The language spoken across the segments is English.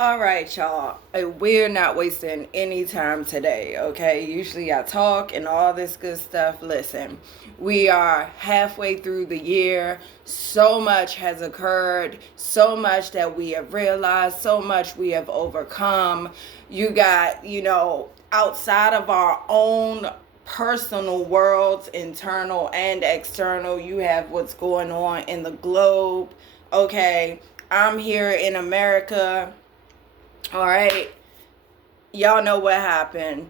All right, y'all. We're not wasting any time today, okay? Usually I talk and all this good stuff. Listen, we are halfway through the year. So much has occurred, so much that we have realized, so much we have overcome. You got, outside of our own personal worlds, internal and external, you have what's going on in the globe, okay? I'm here in America. All right, y'all know what happened.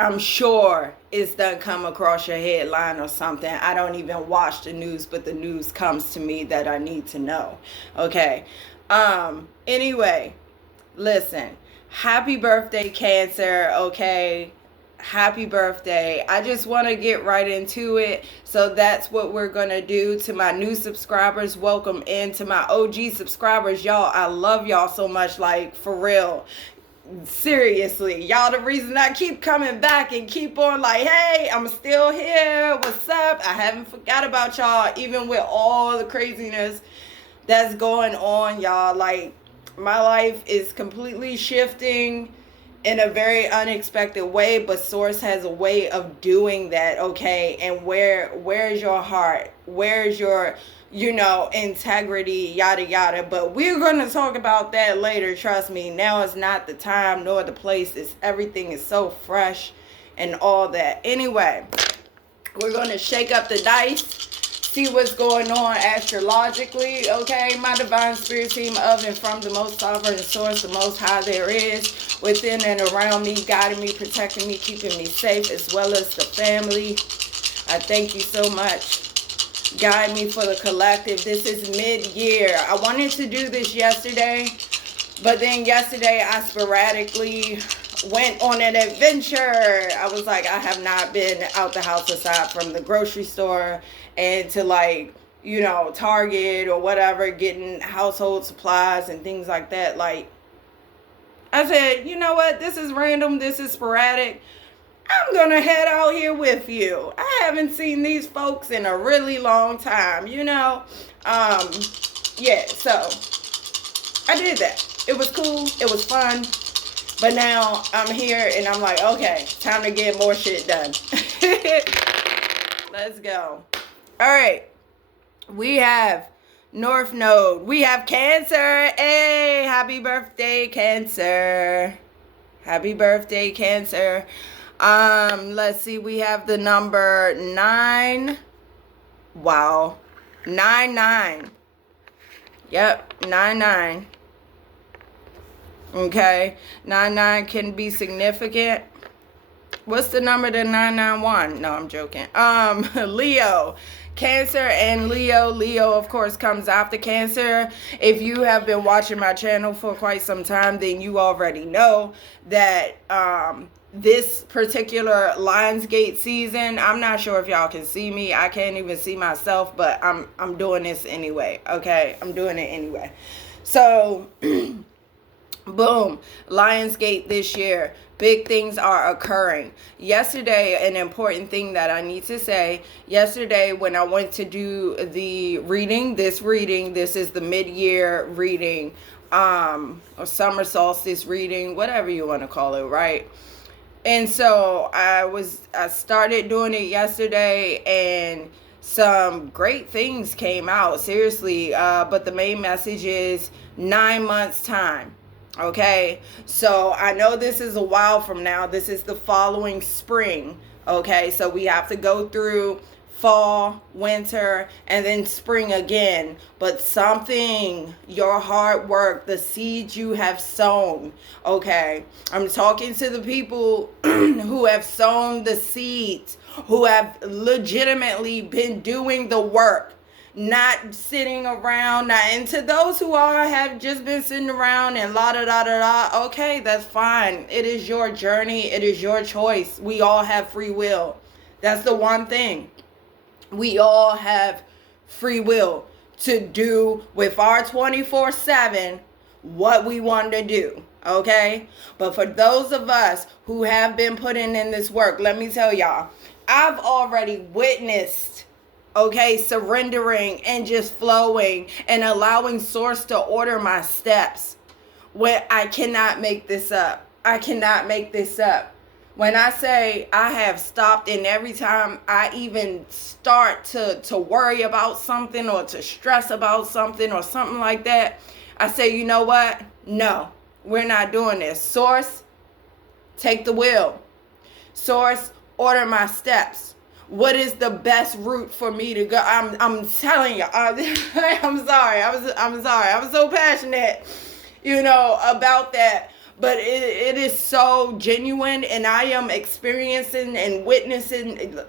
I'm sure it's done come across your headline or something. I don't even watch the news, but the news comes to me that I need to know. Okay. Anyway, listen. Happy birthday, Cancer. Okay. Happy birthday. I just want to get right into it. So that's what we're going to do. To my new subscribers, welcome in. To my OG subscribers, y'all, I love y'all so much, like, for real. Seriously, y'all the reason I keep coming back and keep on like, hey, I'm still here. What's up? I haven't forgot about y'all, even with all the craziness that's going on, y'all. Like, my life is completely shifting in a very unexpected way, but Source has a way of doing that, okay? And where's your heart? Where's your, integrity, yada, yada. But we're going to talk about that later, trust me. Now is not the time nor the place. Everything is so fresh and all that. Anyway, we're going to shake up the dice, see what's going on astrologically, okay? My divine spirit team of and from the most sovereign source, the most high there is, within and around me, guiding me, protecting me, keeping me safe, as well as the family. I thank you so much. Guide me for the collective. This is mid-year. I wanted to do this yesterday, but then yesterday I sporadically went on an adventure. I was like, I have not been out the house aside from the grocery store and to Target or whatever, getting household supplies and things like that. Like, I said, you know what? This is random. This is sporadic. I'm going to head out here with you. I haven't seen these folks in a really long time, Yeah, so I did that. It was cool. It was fun. But now I'm here and I'm like, okay, time to get more shit done. Let's go. All right. We have North Node. We have Cancer. Hey, happy birthday, Cancer. Happy birthday, Cancer. Let's see. We have the number 9. Wow. 99. Yep, 99. Okay. 99 can be significant. What's the number to 991? No, I'm joking. Leo. Cancer and Leo. Leo, of course, comes after Cancer. If you have been watching my channel for quite some time, then you already know that this particular Lionsgate season, I'm not sure if y'all can see me. I can't even see myself, but I'm doing this anyway. Okay, I'm doing it anyway. So, boom, Lionsgate this year. Big things are occurring. Yesterday, an important thing that I need to say, yesterday when I went to do the reading, this is the mid-year reading, or summer solstice reading, whatever you want to call it, right? And so I started doing it yesterday, and some great things came out, seriously. But the main message is 9 months time. Okay, so I know this is a while from now. This is the following spring. Okay, so we have to go through fall, winter, and then spring again. But something, your hard work, the seeds you have sown. Okay, I'm talking to the people who have sown the seeds, who have legitimately been doing the work. Not sitting around, and to those who have just been sitting around and okay, that's fine. It is your journey. It is your choice. We all have free will. That's the one thing. We all have free will to do with our 24/7 what we want to do. Okay? But for those of us who have been putting in this work, let me tell y'all, I've already witnessed, okay, surrendering and just flowing and allowing Source to order my steps. When I cannot make this up. I cannot make this up. When I say I have stopped, and every time I even start to worry about something or to stress about something or something like that, I say, you know what? No, we're not doing this. Source, take the wheel. Source, order my steps. What is the best route for me to go? I'm telling you, I'm sorry. I'm sorry. I was so passionate, about that. But it is so genuine, and I am experiencing and witnessing.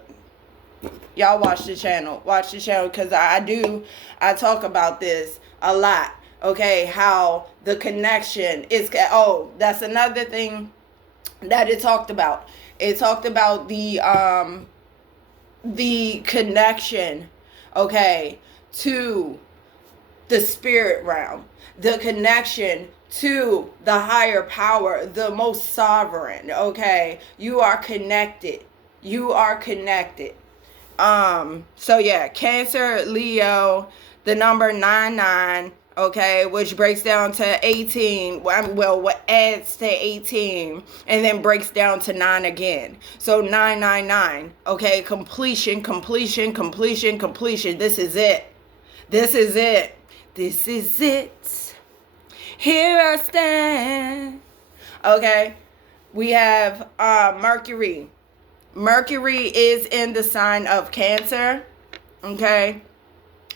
Y'all watch the channel, because I talk about this a lot. Okay, how the connection is. Oh, that's another thing that it talked about. It talked about the connection, okay, to the spirit realm, the connection to the higher power, the most sovereign, okay? You are connected. So yeah, Cancer, Leo, the number 99, okay, which breaks down to 18. Well, what adds to 18 and then breaks down to 9 again. So 999, okay, completion. This is it. Here I stand. Okay, we have Mercury. Mercury is in the sign of Cancer. Okay,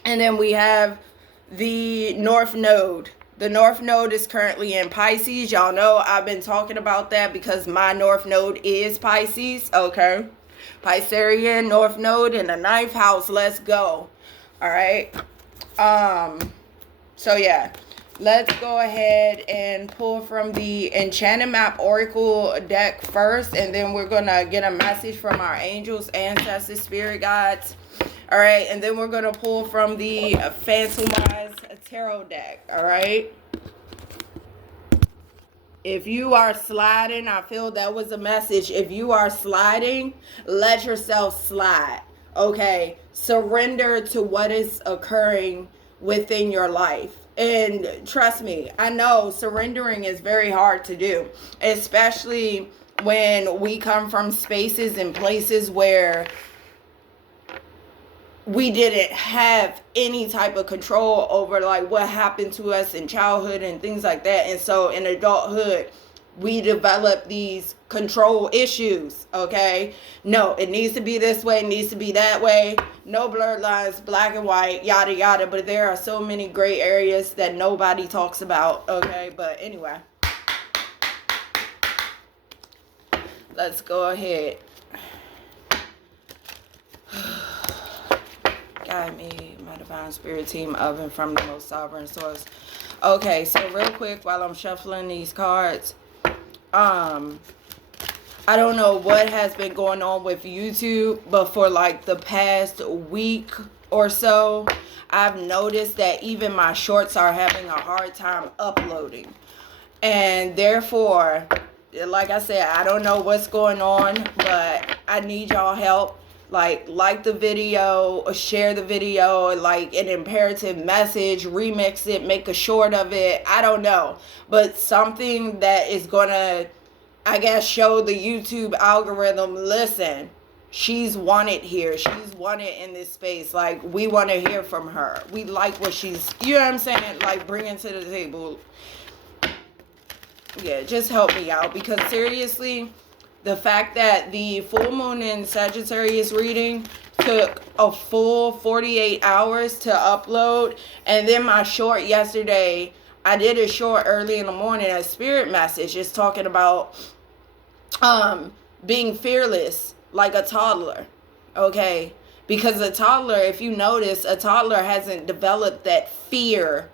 and then we have the North Node. The North Node is currently in Pisces. Y'all know I've been talking about that because my North Node is Pisces. Okay, Piscean North Node in the 9th house. Let's go. All right. So yeah. Let's go ahead and pull from the Enchanted Map Oracle deck first, and then we're going to get a message from our angels, ancestors, spirit guides. All right, and then we're going to pull from the Phantomized Tarot deck, all right? If you are sliding, I feel that was a message. If you are sliding, let yourself slide, okay? Surrender to what is occurring within your life. And trust me, I know surrendering is very hard to do, especially when we come from spaces and places where we didn't have any type of control over like what happened to us in childhood and things like that. And so in adulthood, we develop these control issues, okay? No, it needs to be this way, it needs to be that way. No blurred lines, black and white, yada, yada. But there are so many gray areas that nobody talks about, okay? But anyway, let's go ahead. Guide me, my divine spirit team of and from the most sovereign source. Okay, so real quick while I'm shuffling these cards, I don't know what has been going on with YouTube, but for like the past week or so, I've noticed that even my shorts are having a hard time uploading. And therefore, like I said, I don't know what's going on, but I need y'all help. Like the video, or share the video, like an imperative message, remix it, make a short of it. I don't know. But something that is going to, I guess, show the YouTube algorithm, listen, she's wanted here. She's wanted in this space. Like, we want to hear from her. We like what she's, you know what I'm saying? Like, bringing to the table. Yeah, just help me out. Because seriously, the fact that the full moon in Sagittarius reading took a full 48 hours to upload. And then my short yesterday, I did a short early in the morning, a spirit message just talking about being fearless like a toddler. Okay? Because a toddler, if you notice, a toddler hasn't developed that fear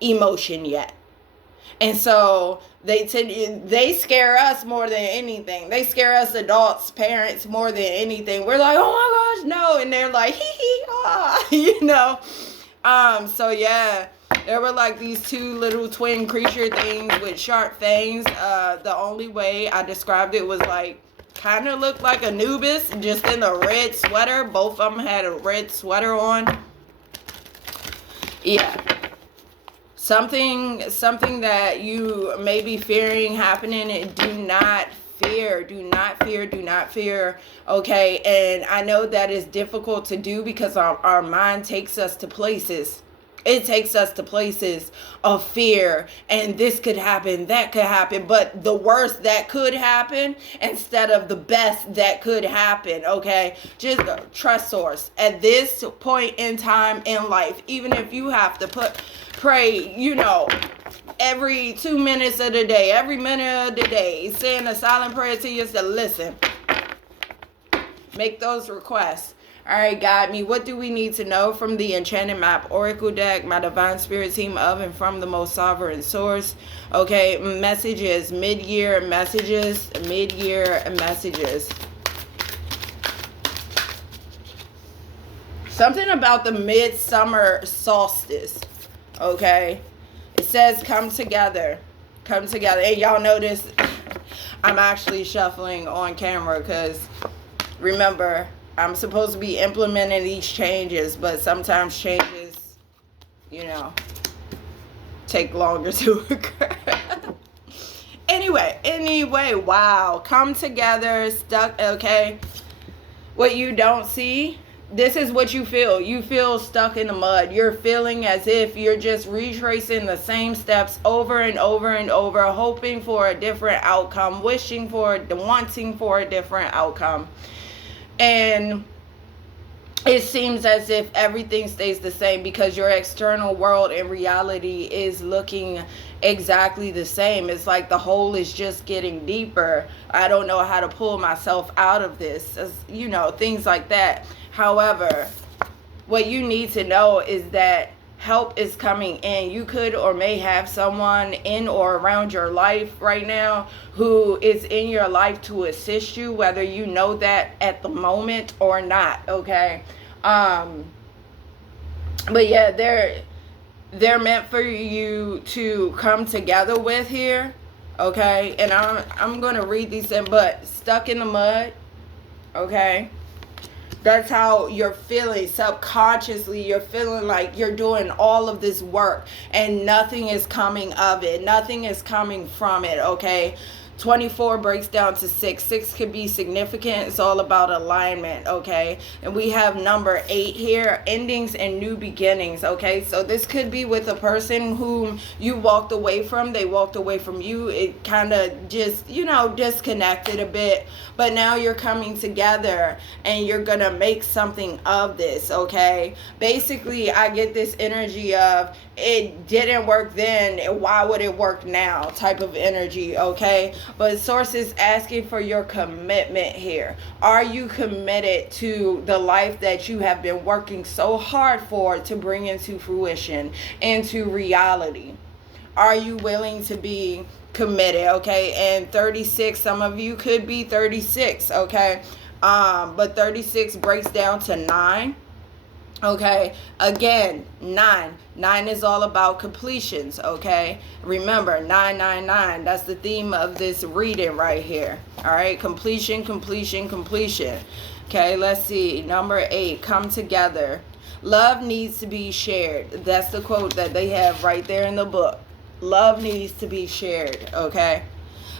emotion yet. And so they scare us more than anything. They scare us adults, parents, more than anything. We're like, oh my gosh, no. And they're like, hee hee, ah, you know. So yeah, there were like these two little twin creature things with sharp fangs. The only way I described it was like, kind of looked like Anubis, just in a red sweater. Both of them had a red sweater on. Yeah. Something that you may be fearing happening, do not fear, do not fear, do not fear. Okay, and I know that is difficult to do because our mind takes us to places. It takes us to places of fear, and this could happen, that could happen, but the worst that could happen instead of the best that could happen, okay? Just trust source. At this point in time in life, even if you have to pray, you know, every 2 minutes of the day, every minute of the day, saying a silent prayer to yourself, listen, make those requests. All right, guide me. What do we need to know from the Enchanted Map Oracle deck, my divine spirit team of and from the most sovereign source? Okay, messages, mid-year messages, mid-year messages. Something about the midsummer solstice, okay? It says come together. Come together. And y'all notice I'm actually shuffling on camera because remember, I'm supposed to be implementing these changes, but sometimes changes, you know, take longer to occur. Anyway, wow. Come together, stuck, okay? What you don't see, this is what you feel. You feel stuck in the mud. You're feeling as if you're just retracing the same steps over and over and over, hoping for a different outcome, wanting for a different outcome. And it seems as if everything stays the same because your external world and reality is looking exactly the same. It's like the hole is just getting deeper. I don't know how to pull myself out of this, you know, things like that. However, what you need to know is that help is coming in. You could or may have someone in or around your life right now who is in your life to assist you, whether you know that at the moment or not, okay? But yeah, they're meant for you to come together with here, okay? And I'm going to read these in, but stuck in the mud, okay? That's how you're feeling subconsciously. You're feeling like you're doing all of this work and nothing is coming of it. Nothing is coming from it, okay? 24 breaks down to 6. 6 could be significant. It's all about alignment, okay? And we have number 8 here, endings and new beginnings, okay? So this could be with a person whom you walked away from. They walked away from you. It kind of just, you know, disconnected a bit. But now you're coming together and you're going to make something of this, okay? Basically, I get this energy of it didn't work then, why would it work now type of energy, okay? But source is asking for your commitment here. Are you committed to the life that you have been working so hard for to bring into fruition, into reality? Are you willing to be committed, okay? And 36, some of you could be 36, okay? But 36 breaks down to 9. Okay, again, 9 is all about completions, okay? Remember, 999, that's the theme of this reading right here. All right, completion. Okay, let's see, number 8, come together. Love needs to be shared. That's the quote that they have right there in the book. Love needs to be shared, okay?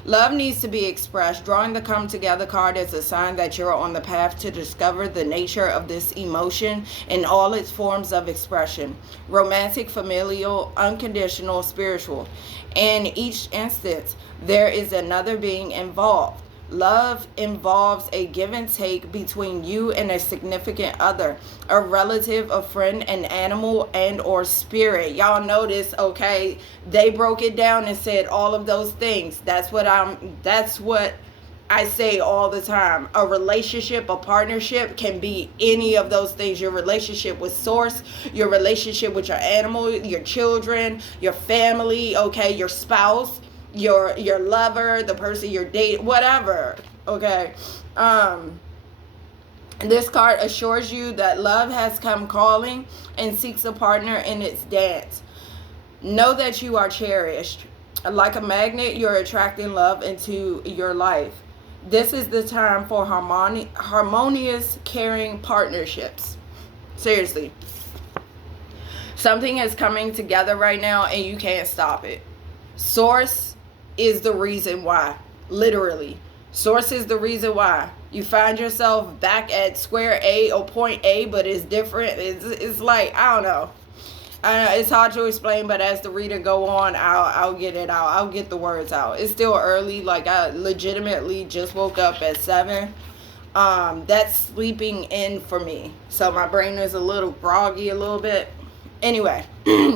Love needs to be expressed. Drawing the come together card is a sign that you're on the path to discover the nature of this emotion in all its forms of expression. Romantic, familial, unconditional, spiritual. In each instance, there is another being involved. Love involves a give and take between you and a significant other, a relative, a friend, an animal, and or spirit. Y'all notice, okay, they broke it down and said all of those things. That's what I say all the time. A relationship, a partnership can be any of those things. Your relationship with source, your relationship with your animal, your children, your family, okay, your spouse, your lover, the person you're dating, whatever, okay? This card assures you that love has come calling and seeks a partner in its dance. Know that you are cherished. Like a magnet, you're attracting love into your life. This is the time for harmonious, caring partnerships. Seriously. Something is coming together right now and you can't stop it. Source is the reason why. Literally. Source is the reason why. You find yourself back at square A or point A, but it's different. It's like, I don't know. It's hard to explain, but as the reader go on, I'll get it out. I'll get the words out. It's still early. Like, I legitimately just woke up at 7. That's sleeping in for me. So my brain is a little groggy a little bit. Anyway,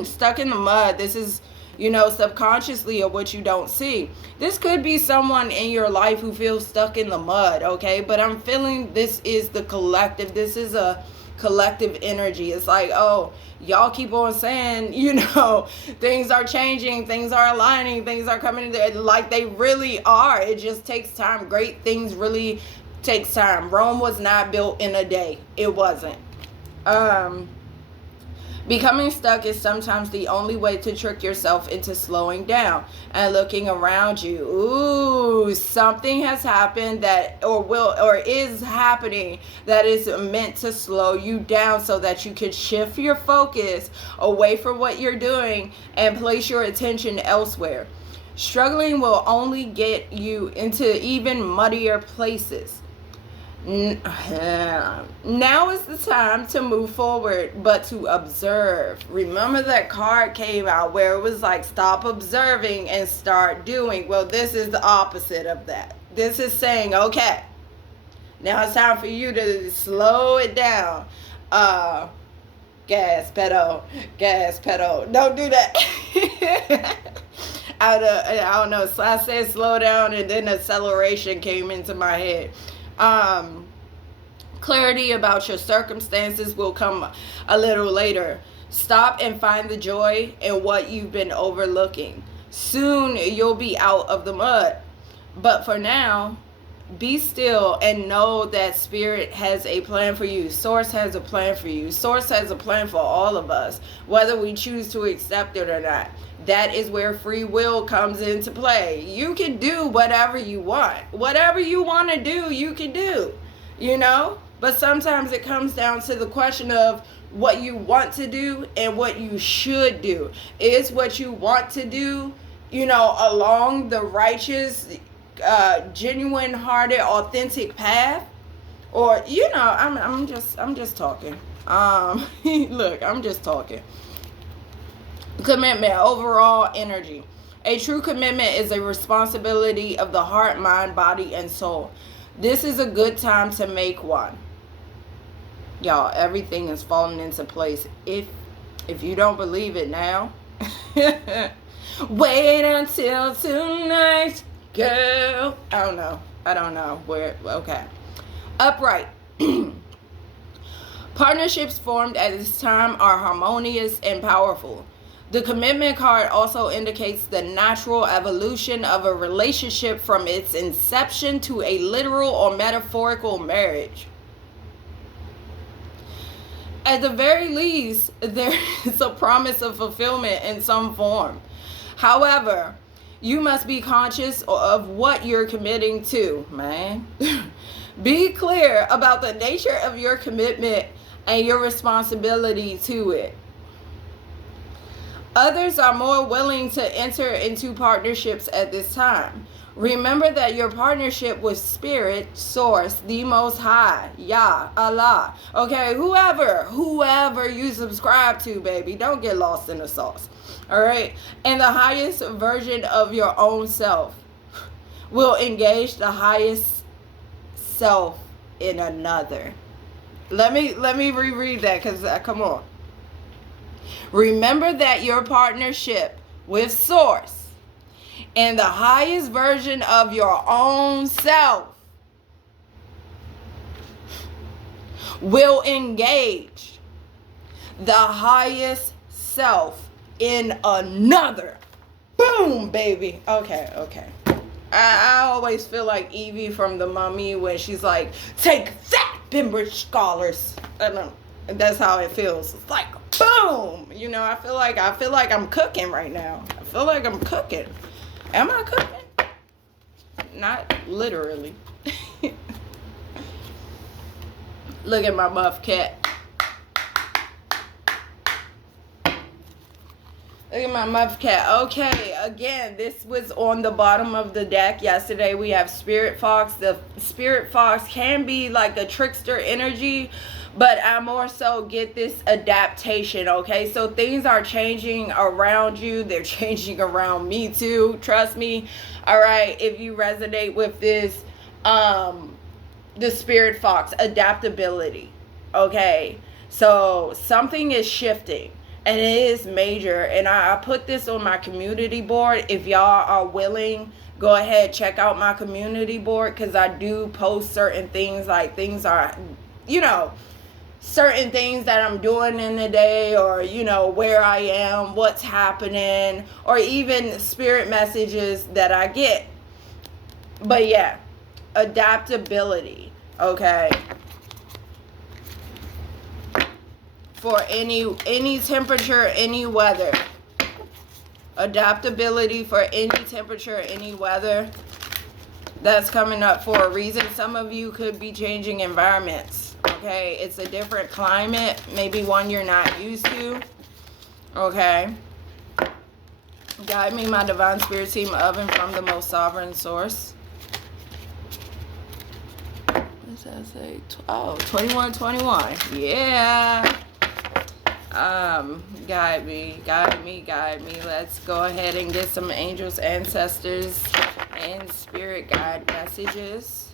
stuck in the mud. This is, you know, subconsciously of what you don't see. This could be someone in your life who feels stuck in the mud, okay? But I'm feeling this is the collective. This is a collective energy. It's like, oh, y'all keep on saying, you know, things are changing, things are aligning, things are coming together. Like, they really are. It just takes time. Great things really takes time. Rome was not built in a day. It wasn't. Becoming stuck is sometimes the only way to trick yourself into slowing down and looking around you. Ooh, something has happened that or is happening that is meant to slow you down so that you can shift your focus away from what you're doing and place your attention elsewhere. Struggling will only get you into even muddier places. Now is the time to move forward, but to observe. Remember that card came out where it was like, stop observing and start doing. Well, this is the opposite of that. This is saying, okay, now it's time for you to slow it down. Gas pedal. Don't do that. I don't know. So I said slow down and then acceleration came into my head. Clarity about your circumstances will come a little later. Stop and find the joy in what you've been overlooking. Soon you'll be out of the mud. But for now, be still and know that Spirit has a plan for you. Source has a plan for you. Source has a plan for all of us, whether we choose to accept it or not. That is where free will comes into play. You can do whatever you want. Whatever you want to do, you can do, you know? But sometimes it comes down to the question of what you want to do and what you should do. Is what you want to do, you know, along the righteous, genuine hearted, authentic path? Or, you know, I'm just talking. Look, I'm just talking. Commitment, overall energy. A true commitment is a responsibility of the heart, mind, body, and soul. This is a good time to make one. Y'all, everything is falling into place. If you don't believe it now, wait until tonight, girl. I don't know where. Okay. Upright. Partnerships formed at this time are harmonious and powerful. The commitment card also indicates the natural evolution of a relationship from its inception to a literal or metaphorical marriage. At the very least, there is a promise of fulfillment in some form. However, you must be conscious of what you're committing to, man. Be clear about the nature of your commitment and your responsibility to it. Others are more willing to enter into partnerships at this time. Remember that your partnership with Spirit, Source, the Most High, Yah, Allah, okay, whoever you subscribe to, baby, don't get lost in the sauce, all right? And the highest version of your own self will engage the highest self in another. Let me reread that, because come on. Remember that your partnership with Source and the highest version of your own self will engage the highest self in another. Boom, baby. Okay. I always feel like Evie from The Mummy when she's like, take that, Pembridge scholars. That's how it feels. It's like, boom. You know, I feel like I'm cooking right now. I feel like I'm cooking. Am I cooking? Not literally. Look at my muff cat. Look at my muff cat. Okay, again, this was on the bottom of the deck yesterday. We have Spirit Fox. The Spirit Fox can be like a trickster energy, but I more so get this adaptation, okay? So things are changing around you. They're changing around me too. Trust me. All right, if you resonate with this, the Spirit Fox, adaptability, okay? So something is shifting. And it is major. And I put this on my community board. If y'all are willing, go ahead, check out my community board. Because I do post certain things. Like things are, you know, certain things that I'm doing in the day. Or, you know, where I am, what's happening. Or even spirit messages that I get. But yeah, adaptability. Okay. For any temperature, any weather. Adaptability for any temperature, any weather. That's coming up for a reason. Some of you could be changing environments. Okay, it's a different climate, maybe one you're not used to. Okay. Guide me, my divine spirit team of and from the most sovereign source. What does that say? Oh, 2121. Yeah. Guide me. Let's go ahead and get some angels, ancestors, and spirit guide messages.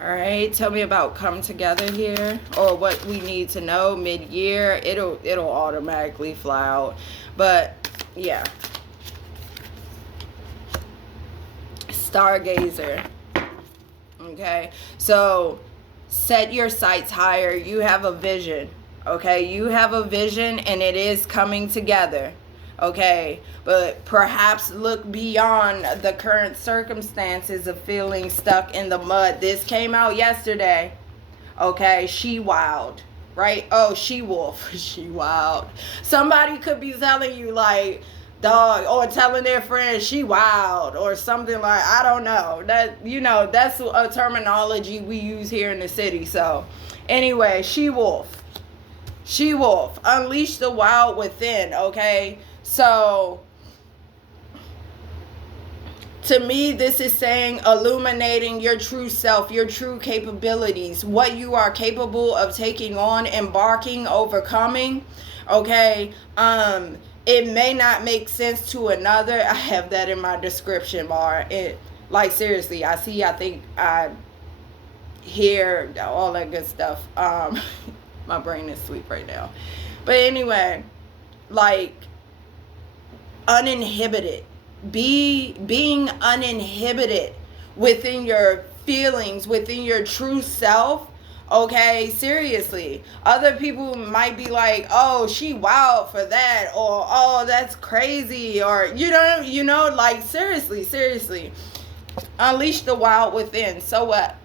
All right, tell me about come together here, or what we need to know mid-year. It'll automatically fly out, but yeah. Stargazer. Okay, so set your sights higher. You have a vision. Okay, you have a vision and it is coming together. Okay, but perhaps look beyond the current circumstances of feeling stuck in the mud. This came out yesterday. Okay, she wild, right? Oh, she wolf. She wild. Somebody could be telling you like, dog, or telling their friend she wild or something like, I don't know. That, you know, that's a terminology we use here in the city. So anyway, she wolf. She wolf, unleash the wild within, okay? So, to me, this is saying illuminating your true self, your true capabilities, what you are capable of taking on, embarking, overcoming, okay? It may not make sense to another. I have that in my description bar. It, like, seriously, I think, I hear all that good stuff. My brain is asleep right now. But anyway, like, uninhibited. Being uninhibited within your feelings, within your true self. Okay, seriously. Other people might be like, oh, she wild for that. Or, oh, that's crazy. Or, you know, like, seriously. Unleash the wild within. So what?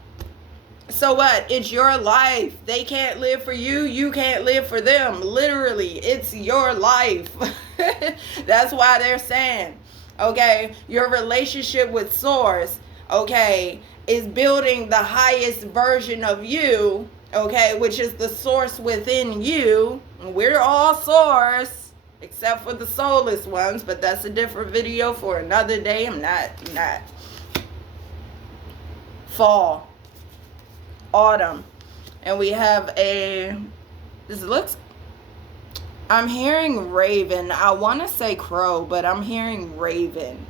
So what? It's your life. They can't live for you. You can't live for them. Literally, it's your life. That's why they're saying, okay, your relationship with Source, okay, is building the highest version of you, okay, which is the Source within you. We're all Source, except for the soulless ones, but that's a different video for another day. I'm not. Fall. Autumn, and we have I'm hearing raven. I want to say crow, but I'm hearing raven.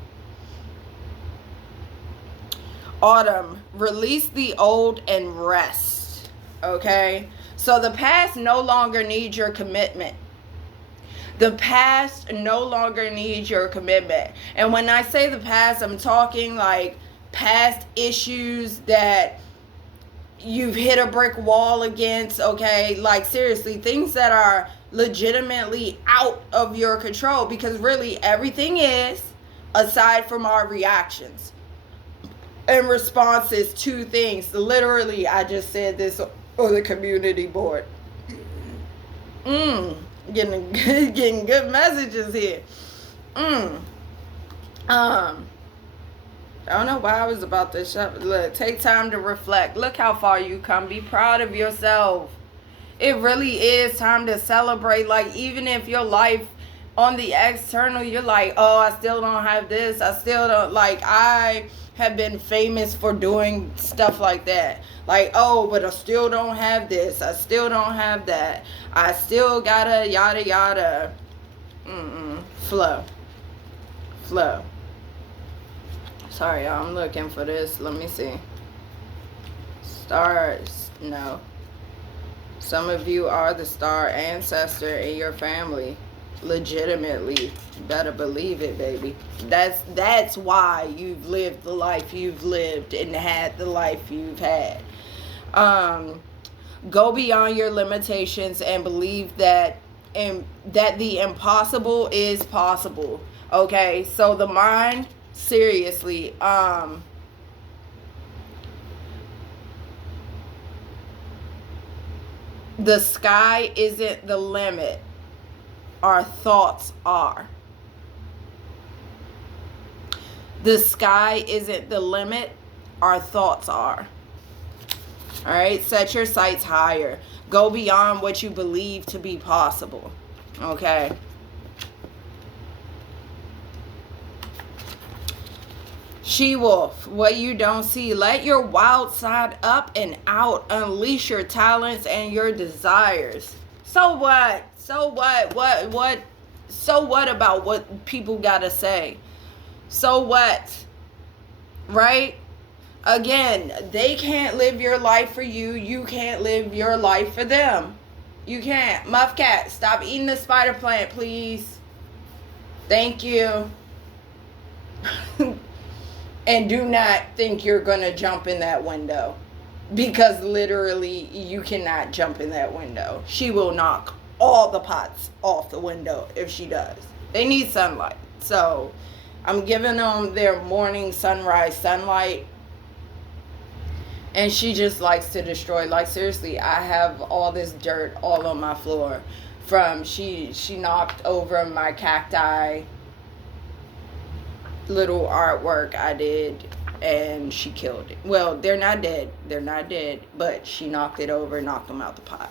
Autumn, release the old and rest. Okay, so the past no longer needs your commitment. The past no longer needs your commitment. And when I say the past, I'm talking like past issues that you've hit a brick wall against, okay? Like, seriously, things that are legitimately out of your control, because really everything is, aside from our reactions and responses to things. Literally, I just said this on the community board. Getting good messages here. I don't know why I was about to shut. Look, take time to reflect. Look how far you come. Be proud of yourself. It really is time to celebrate. Like, even if your life on the external, you're like, oh, I still don't have this. I still don't, like, I have been famous for doing stuff like that. Like, oh, but I still don't have this. I still don't have that. I still gotta yada yada. Flow. Flow. Sorry, y'all, I'm looking for this. Let me see. Stars. No. Some of you are the star ancestor in your family. Legitimately. Better believe it, baby. That's why you've lived the life you've lived and had the life you've had. Go beyond your limitations and believe that the impossible is possible. Okay, so the mind, seriously, the sky isn't the limit. Our thoughts are. The sky isn't the limit. Our thoughts are. All right, set your sights higher. Go beyond what you believe to be possible. Okay. She-wolf, what you don't see. Let your wild side up and out. Unleash your talents and your desires. So what? So what? What? So what about what people gotta say? So what? Right? Again, they can't live your life for you. You can't live your life for them. You can't. Muff Cat, stop eating the spider plant, please. Thank you. And do not think you're going to jump in that window. Because literally, you cannot jump in that window. She will knock all the pots off the window if she does. They need sunlight. So, I'm giving them their morning sunrise sunlight. And she just likes to destroy. Like, seriously, I have all this dirt all on my floor. From, she knocked over my cacti little artwork I did, and she killed it. Well, they're not dead. They're not dead, but she knocked it over, knocked them out the pot.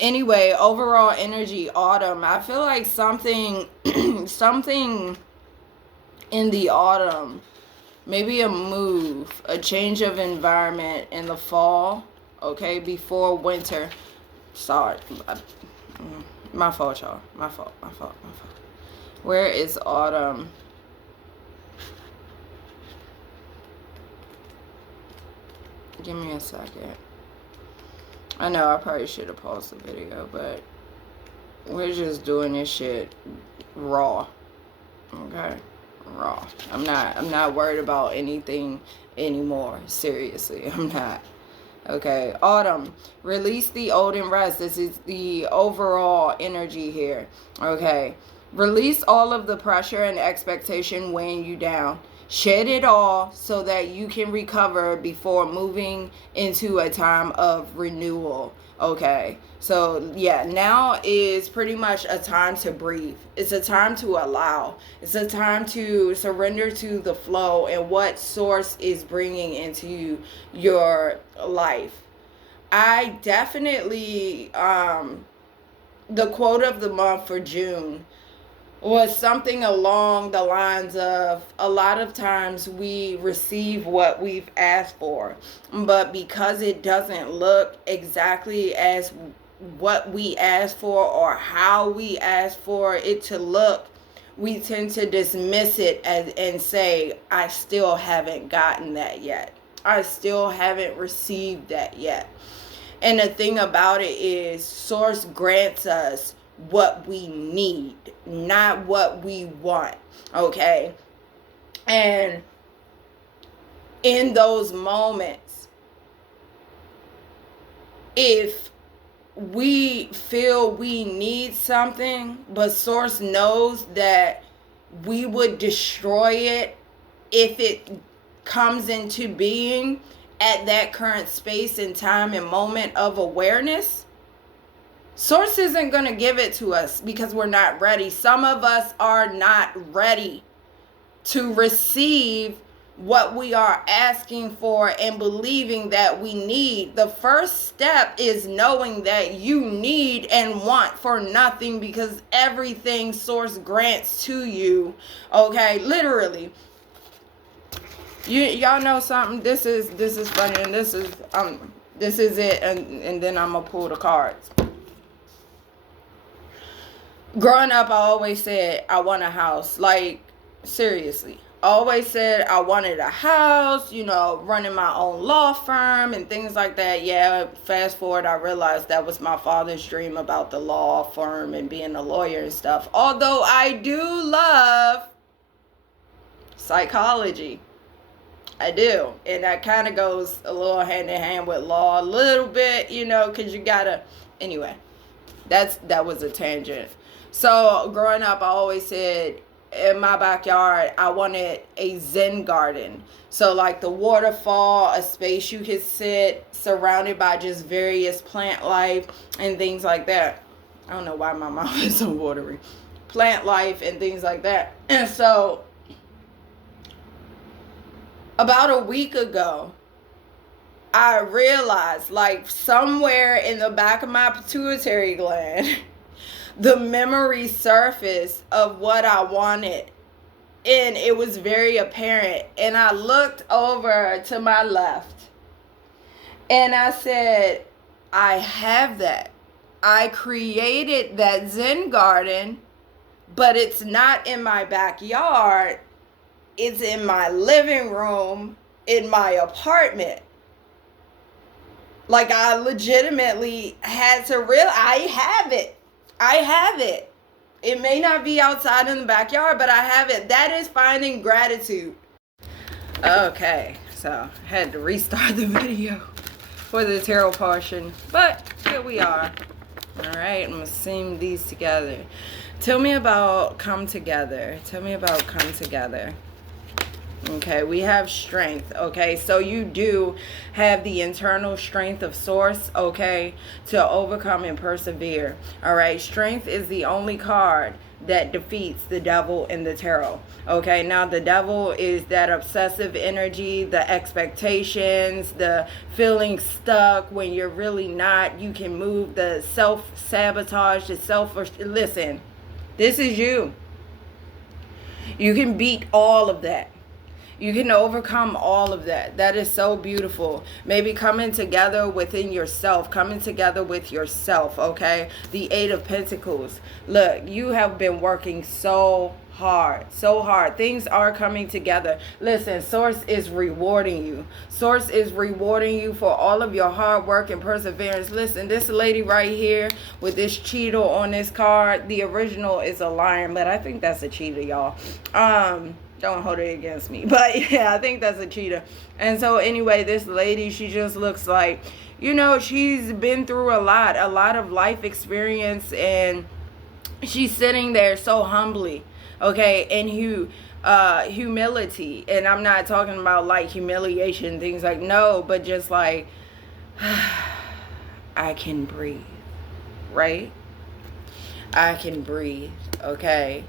Anyway, overall energy, autumn. I feel like something in the autumn, maybe a move, a change of environment in the fall, okay, before winter. Sorry. My fault, y'all. My fault. Where is autumn? Give me a second. I know I probably should have paused the video, but we're just doing this shit raw. Okay? Raw. I'm not worried about anything anymore. Seriously, I'm not. Okay, autumn. Release the old and rest. This is the overall energy here. Okay. Release all of the pressure and expectation weighing you down. Shed it all so that you can recover before moving into a time of renewal. Okay, so yeah, now is pretty much a time to breathe. It's a time to allow. It's a time to surrender to the flow and what source is bringing into your life. I definitely, the quote of the month for June was something along the lines of, a lot of times we receive what we've asked for, but because it doesn't look exactly as what we asked for or how we asked for it to look, we tend to dismiss it and say, I still haven't gotten that yet. I still haven't received that yet. And the thing about it is, Source grants us what we need, not what we want. Okay? And in those moments, if we feel we need something, but Source knows that we would destroy it if it comes into being at that current space and time and moment of awareness, Source isn't going to give it to us because we're not ready. Some of us are not ready to receive what we are asking for and believing that we need. The first step is knowing that you need and want for nothing, because everything source grants to you. Okay, literally. Y'all know something? This is funny, and this is it, and then I'm gonna pull the cards. Growing up, I always said I want a house. Like, seriously. I always said I wanted a house, you know, running my own law firm and things like that. Yeah, fast forward, I realized that was my father's dream about the law firm and being a lawyer and stuff. Although I do love psychology. I do. And that kind of goes a little hand in hand with law a little bit, you know, because you gotta, anyway, that was a tangent. So growing up, I always said in my backyard, I wanted a Zen garden. So like the waterfall, a space you could sit surrounded by just various plant life and things like that. I don't know why my mouth is so watery. Plant life and things like that. And so about a week ago, I realized, like, somewhere in the back of my pituitary gland, the memory surfaced of what I wanted. And it was very apparent. And I looked over to my left. And I said, I have that. I created that Zen garden, but it's not in my backyard. It's in my living room, in my apartment. Like, I legitimately had to realize I have it. I have it. It may not be outside in the backyard, but I have it. That is finding gratitude. Okay, so I had to restart the video for the tarot portion, but here we are. All right, I'm gonna sing these together. Tell me about come together. Tell me about come together. Okay, we have strength. Okay, so you do have the internal strength of source, okay, to overcome and persevere. All right, strength is the only card that defeats the devil in the tarot. Okay, now the devil is that obsessive energy, the expectations, the feeling stuck when you're really not. You can move the self-sabotage, listen, this is you. You can beat all of that. You can overcome all of that. That is so beautiful. Maybe coming together within yourself, coming together with yourself, okay? The Eight of Pentacles. Look, you have been working so hard, so hard. Things are coming together. Listen, Source is rewarding you. Source is rewarding you for all of your hard work and perseverance. Listen, this lady right here with this cheetah on this card, the original is a lion, but I think that's a cheetah, y'all. Don't hold it against me. But yeah, I think that's a cheetah. And so anyway, this lady, she just looks like, you know, she's been through a lot of life experience, and she's sitting there so humbly, okay, in humility. And I'm not talking about like humiliation, things like, no, but just like, I can breathe, right? I can breathe, okay?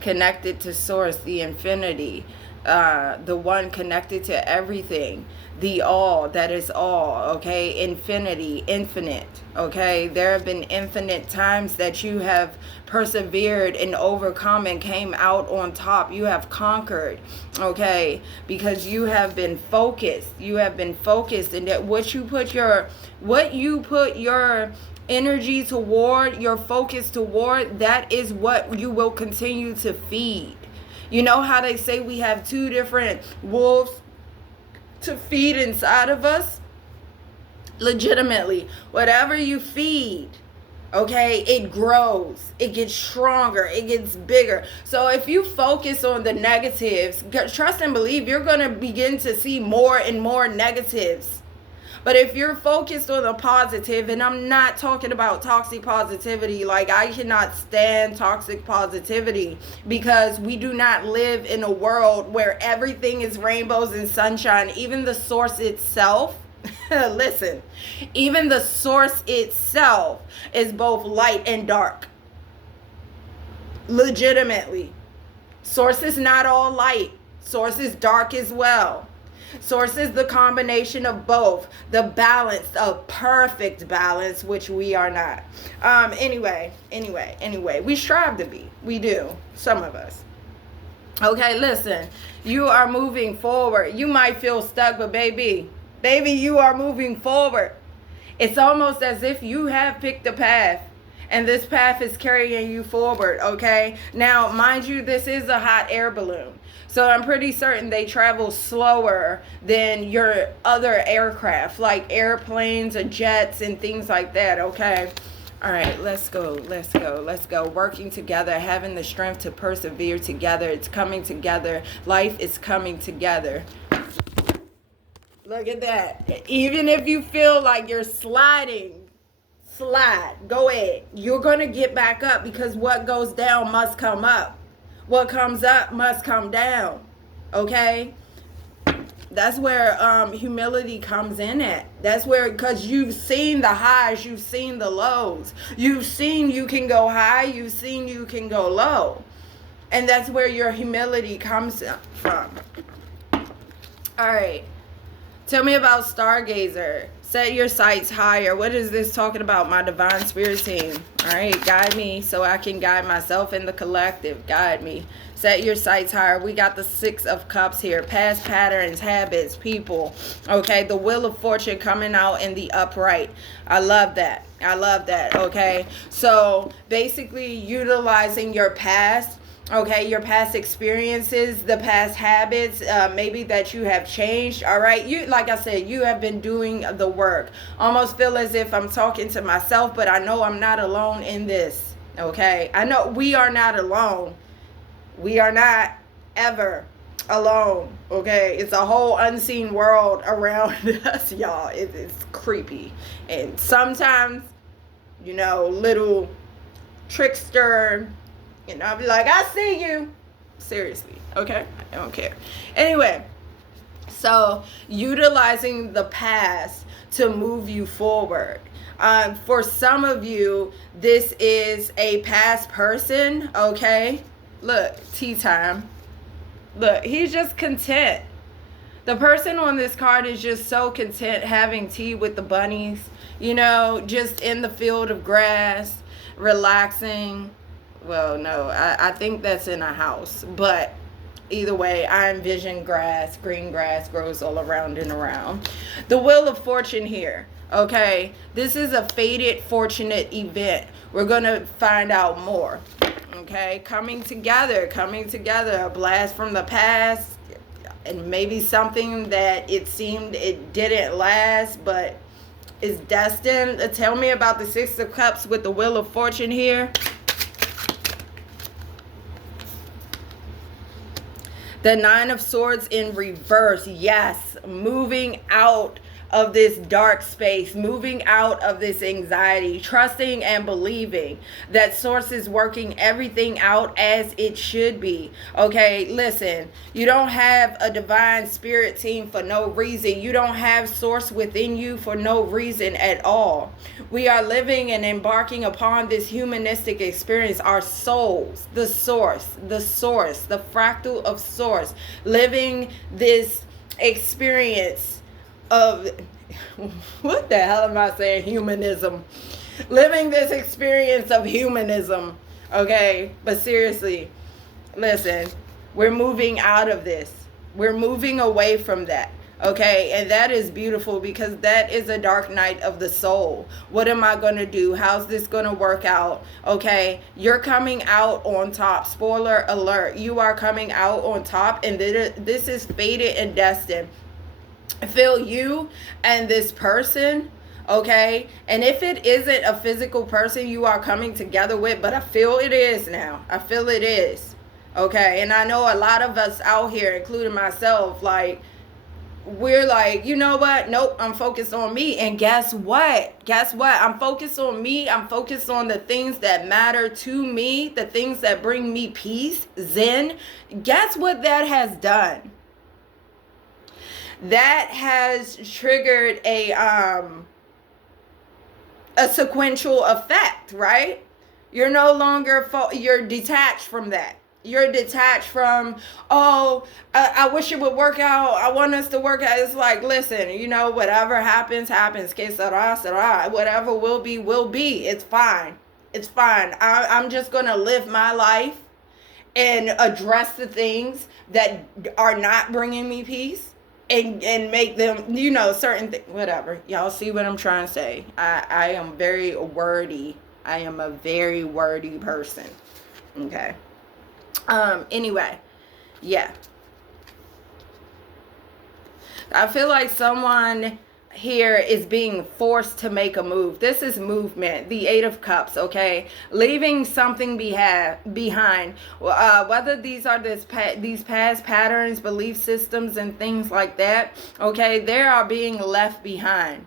Connected to source, the infinity, the one connected to everything, the all that is all, okay? Infinity, infinite, okay? There have been infinite times that you have persevered and overcome and came out on top. You have conquered, okay? Because you have been focused. You have been focused, and that what you put your energy toward, your focus toward, that is what you will continue to feed. You know how they say we have two different wolves to feed inside of us? Legitimately, whatever you feed, okay, it grows, it gets stronger, it gets bigger. So if you focus on the negatives, trust and believe you're going to begin to see more and more negatives. But if you're focused on the positive, and I'm not talking about toxic positivity, like I cannot stand toxic positivity, because we do not live in a world where everything is rainbows and sunshine. Even the source itself, listen, even the source itself is both light and dark. Legitimately. Source is not all light. Source is dark as well. Source is the combination of both. The balance, of perfect balance, which we are not. Anyway. We strive to be. We do. Some of us. Okay, listen. You are moving forward. You might feel stuck, but baby, you are moving forward. It's almost as if you have picked a path, and this path is carrying you forward, okay? Now, mind you, this is a hot air balloon. So I'm pretty certain they travel slower than your other aircraft, like airplanes or jets and things like that, okay? All right, let's go. Working together, having the strength to persevere together. It's coming together. Life is coming together. Look at that. Even if you feel like you're sliding, slide. Go ahead. You're going to get back up, because what goes down must come up. What comes up must come down. Okay? That's where humility comes in at. That's where, because you've seen the highs, you've seen the lows. You've seen you can go high, you've seen you can go low. And that's where your humility comes from. All right. Tell me about Stargazer. Set your sights higher. What is this talking about, my divine spirit team? All right, guide me so I can guide myself and the collective. Guide me. Set your sights higher. We got the 6 of Cups here. Past patterns, habits, people. Okay, the Wheel of Fortune coming out in the upright. I love that. Okay, so basically utilizing your past. Okay, your past experiences, the past habits, maybe that you have changed. All right, you, like I said, you have been doing the work. Almost feel as if I'm talking to myself, but I know I'm not alone in this. Okay, I know we are not alone. We are not ever alone. Okay, it's a whole unseen world around us, y'all. It's creepy, and sometimes, you know, little trickster. You know, I'll be like, I see you. Seriously, okay? I don't care. Anyway, so utilizing the past to move you forward. For some of you, this is a past person, okay? Look, tea time. Look, he's just content. The person on this card is just so content having tea with the bunnies, you know, just in the field of grass, relaxing. Well, no, I think that's in a house, but either way, I envision grass, green grass grows all around and around. The Wheel of Fortune here, okay? This is a fated, fortunate event. We're going to find out more, okay? Coming together, a blast from the past, and maybe something that it seemed it didn't last, but is destined. Tell me about the 6 of Cups with the Wheel of Fortune here. The 9 of Swords in reverse. Yes, moving out of this dark space, moving out of this anxiety, trusting and believing that Source is working everything out as it should be. Okay, listen, you don't have a divine spirit team for no reason. You don't have Source within you for no reason at all. We are living and embarking upon this humanistic experience. Our souls, the source, the fractal of Source, living this experience of, what the hell am I saying? Humanism. Living this experience of humanism. Okay, but seriously, listen, we're moving out of this. We're moving away from that. Okay, and that is beautiful, because that is a dark night of the soul. What am I going to do? How's this going to work out? Okay, you're coming out on top. Spoiler alert, you are coming out on top, and this is fated and destined. I feel you and this person, okay? And if it isn't a physical person you are coming together with, but I feel it is now. I feel it is, okay? And I know a lot of us out here, including myself, like, we're like, you know what? Nope, I'm focused on me. And guess what? I'm focused on me. I'm focused on the things that matter to me, the things that bring me peace, zen. Guess what that has done? That has triggered a sequential effect, right? You're no longer you're detached from that. You're detached from, oh, I wish it would work out. I want us to work out. It's like, listen, you know, whatever happens, happens. Que sera, sera. Whatever will be, will be. It's fine. It's fine. I'm just going to live my life and address the things that are not bringing me peace and make them, you know, certain things, whatever. Y'all see what I'm trying to say. I am very wordy. I am a very wordy person. Okay. Anyway, yeah. I feel like someone here is being forced to make a move. This is movement. The Eight of Cups, okay? Leaving something behind. Whether these are these past patterns, belief systems, and things like that, okay? They are being left behind.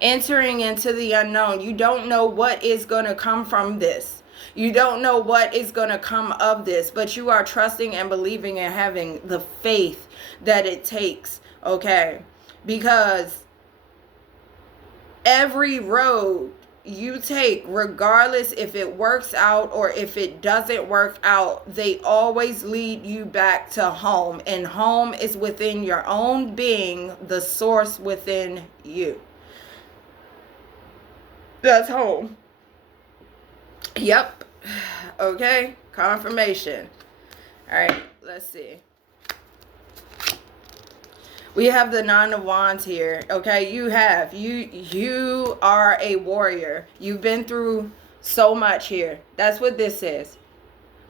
Entering into the unknown. You don't know what is going to come from this. You don't know what is going to come of this, but you are trusting and believing and having the faith that it takes, okay? Because every road you take, regardless if it works out or if it doesn't work out, they always lead you back to home. And home is within your own being, the source within you. That's home. Yep. Okay. Confirmation. All right. Let's see. We have the Nine of Wands here. Okay. You are a warrior. You've been through so much here. That's what this is.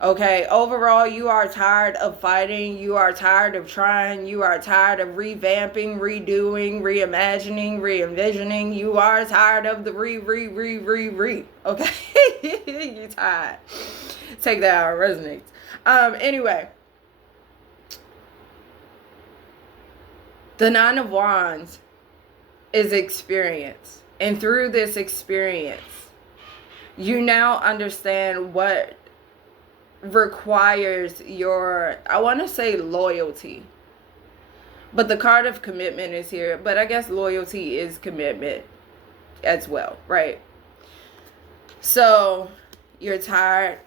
Okay, overall, you are tired of fighting. You are tired of trying. You are tired of revamping, redoing, reimagining, re-envisioning. You are tired of the re. Okay, you're tired. Take that out, it resonates. Anyway, the Nine of Wands is experience. And through this experience, you now understand what requires your, I want to say loyalty, but the card of commitment is here, but I guess loyalty is commitment as well, right? So you're tired,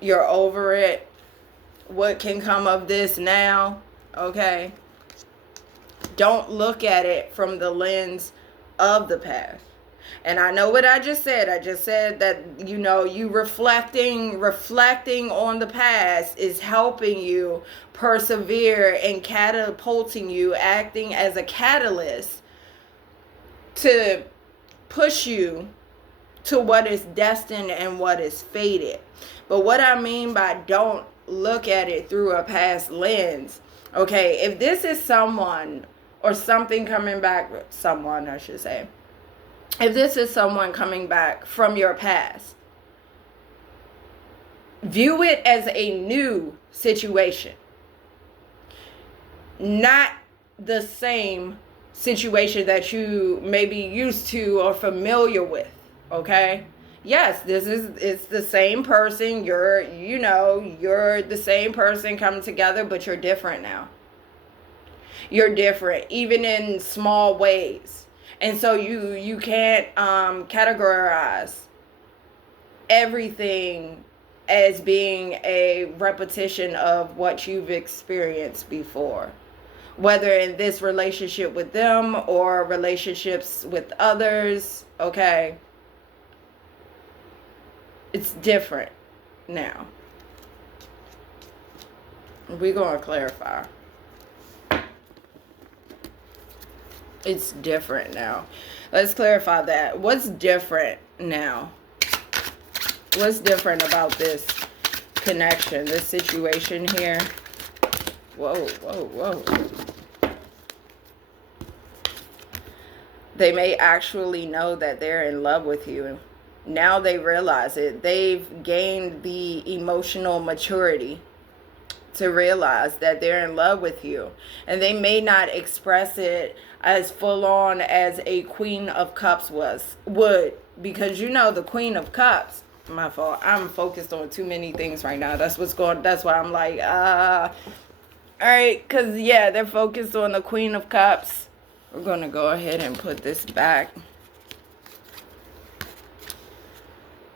you're over it. What can come of this now? Okay, don't look at it from the lens of the past. And I know what I just said. I just said that, you know, you reflecting on the past is helping you persevere and catapulting you, acting as a catalyst to push you to what is destined and what is fated. But what I mean by don't look at it through a past lens, okay, if this is someone or something coming back, someone I should say, if this is someone coming back from your past, view it as a new situation, not the same situation that you may be used to or familiar with, okay? Yes, it's the same person. You're the same person coming together, but you're different now. You're different, even in small ways. And so you can't categorize everything as being a repetition of what you've experienced before. Whether in this relationship with them or relationships with others, okay? It's different now. We're going to clarify. It's different now. Let's clarify that. What's different now? What's different about this connection, this situation here? Whoa. They may actually know that they're in love with you. Now they realize it. They've gained the emotional maturity to realize that they're in love with you. And they may not express it as full on as a Queen of Cups would. Because you know the Queen of Cups, my fault, I'm focused on too many things right now. That's why I'm like, alright, because yeah, they're focused on the Queen of Cups. We're going to go ahead and put this back.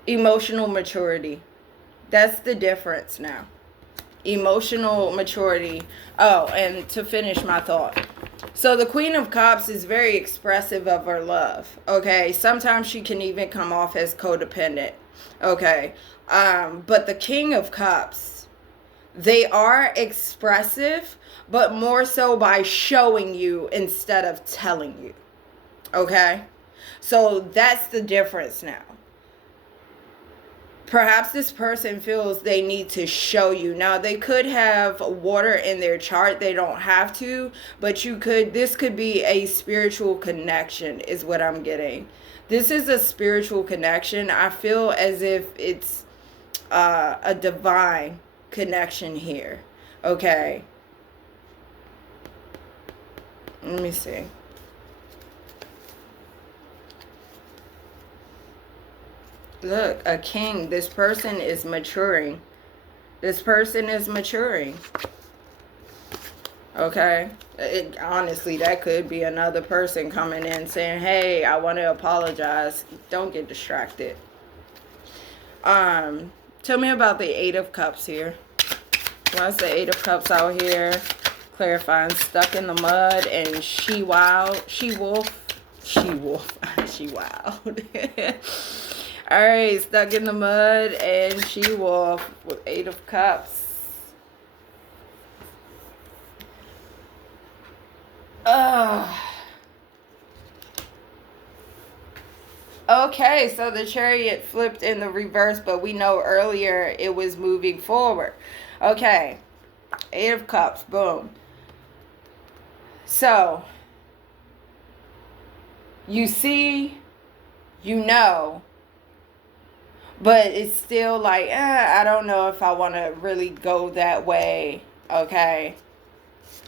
Emotional maturity. That's the difference now. Emotional maturity. Oh, and to finish my thought. So the Queen of Cups is very expressive of her love. Okay. Sometimes she can even come off as codependent. Okay. But the King of Cups, they are expressive, but more so by showing you instead of telling you. Okay. So that's the difference now. Perhaps this person feels they need to show you. Now, they could have water in their chart. They don't have to, but this could be a spiritual connection is what I'm getting. This is a spiritual connection. I feel as if it's a divine connection here. Okay. Let me see. Look, a king. This person is maturing. This person is maturing. Okay? Honestly, that could be another person coming in saying, hey, I want to apologize. Don't get distracted. Tell me about the Eight of Cups here. Why's the Eight of Cups out here? Clarifying, stuck in the mud and she wild. She wolf. She wolf. She wild. Alright, stuck in the mud and she wolf with Eight of Cups. Okay, so the Chariot flipped in the reverse, but we know earlier it was moving forward. Okay, Eight of Cups, boom. So, you see, you know, but it's still like, I don't know if I want to really go that way. Okay.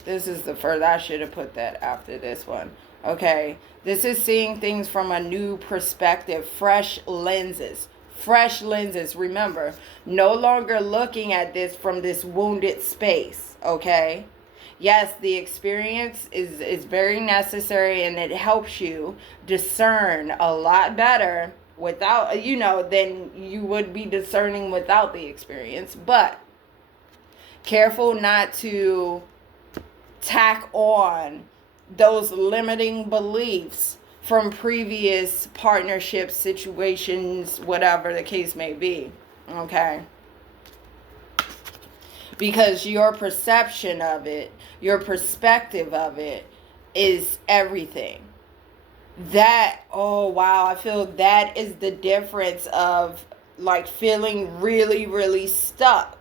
This is the first. I should have put that after this one. Okay. This is seeing things from a new perspective. Fresh lenses. Fresh lenses. Remember, no longer looking at this from this wounded space. Okay. Yes, the experience is very necessary and it helps you discern a lot better without, than you would be discerning without the experience. But careful not to tack on those limiting beliefs from previous partnerships, situations, whatever the case may be. Okay? Because your perception of it, your perspective of it is everything. That, oh wow, I feel that is the difference of like feeling really, really stuck